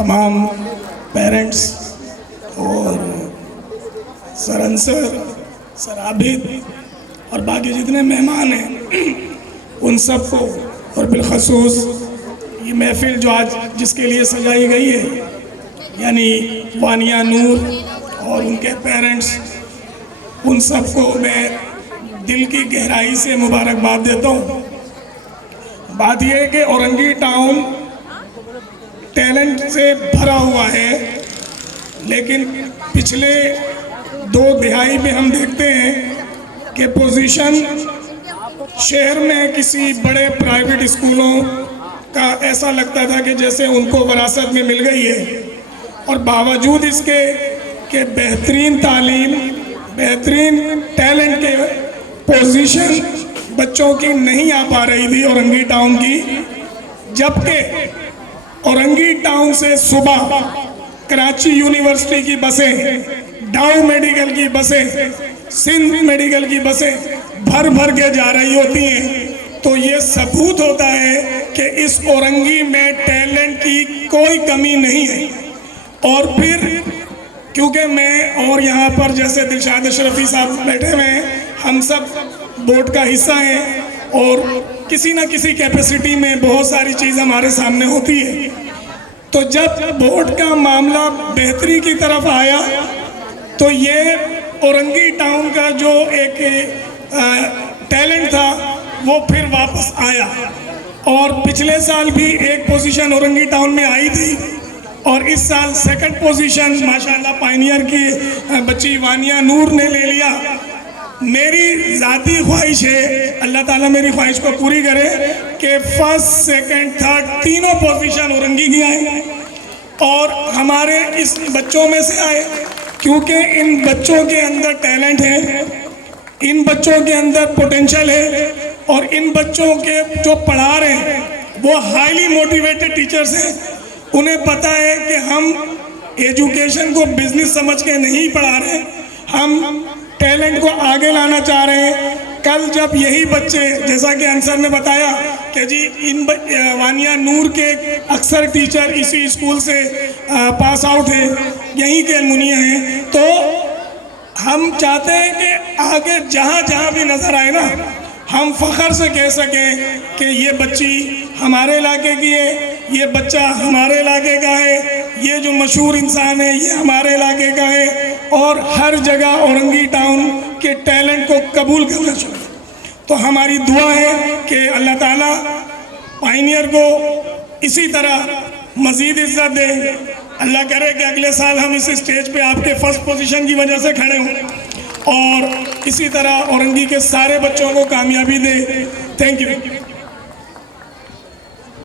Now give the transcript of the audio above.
तमाम पेरेंट्स और sir Ansar, sir Abid और बाकी जितने मेहमान हैं उन सबको, और बिलखसूस ये महफिल जो आज जिसके लिए सजाई गई है यानी वानिया नूर और उनके पेरेंट्स, उन सबको मैं दिल की गहराई से मुबारकबाद देता हूँ। बात यह है कि औरंगी टाउन टैलेंट से भरा हुआ है, लेकिन पिछले 2 दिहाई में हम देखते हैं कि पोजीशन शहर में किसी बड़े प्राइवेट स्कूलों का ऐसा लगता था कि जैसे उनको विरासत में मिल गई है, और बावजूद इसके कि बेहतरीन तालीम, बेहतरीन टैलेंट के पोजीशन बच्चों की नहीं आ पा रही थी औरंगी टाउन की, जबकि औरंगी टाउन से सुबह कराची यूनिवर्सिटी की बसें, डाउ मेडिकल की बसें, सिंध मेडिकल की बसें भर भर के जा रही होती हैं, तो ये सबूत होता है कि इस औरंगी में टैलेंट की कोई कमी नहीं है। और फिर क्योंकि मैं और यहाँ पर जैसे दिलशाद अशरफी साहब बैठे हुए हैं, हम सब बोर्ड का हिस्सा हैं और किसी न किसी कैपेसिटी में बहुत सारी चीज़ हमारे सामने होती है। तो जब बोर्ड का मामला बेहतरी की तरफ आया तो ये औरंगी टाउन का जो एक टैलेंट था वो फिर वापस आया, और पिछले साल भी एक पोजीशन औरंगी टाउन में आई थी, और इस साल सेकंड पोजीशन माशाल्लाह पायनियर की बच्ची वानिया नूर ने ले लिया। मेरी ज़ाती ख्वाहिश है, अल्लाह ताला मेरी ख्वाहिश को पूरी करे कि फर्स्ट, सेकंड, थर्ड तीनों पोजीशन औरंगी की आए और हमारे इस बच्चों में से आए, क्योंकि इन बच्चों के अंदर टैलेंट है, इन बच्चों के अंदर पोटेंशियल है, और इन बच्चों के जो पढ़ा रहे हैं वो हाईली मोटिवेटेड टीचर्स हैं। उन्हें पता है कि हम एजुकेशन को बिजनेस समझ के नहीं पढ़ा रहे, हम टैलेंट को आगे लाना चाह रहे हैं। कल जब यही बच्चे, जैसा कि अंसर ने बताया कि जी इन वानिया नूर के अक्सर टीचर इसी स्कूल से पास आउट हैं, यहीं के अलमुनिया हैं, तो हम चाहते हैं कि आगे जहाँ जहाँ भी नज़र आए ना, हम फ़ख्र से कह सकें कि ये बच्ची हमारे इलाके की है, ये बच्चा हमारे इलाके का है, ये जो मशहूर इंसान है ये हमारे इलाके का है, और हर जगह औरंगी टाउन के टैलेंट को कबूल करना चाहिए। तो हमारी दुआ है कि अल्लाह ताला पायनियर को इसी तरह मज़ीद इज़्ज़त दे। अल्लाह करे कि अगले साल हम इस स्टेज पे आपके फर्स्ट पोजीशन की वजह से खड़े हों, और इसी तरह औरंगी के सारे बच्चों को कामयाबी दे। Thank you.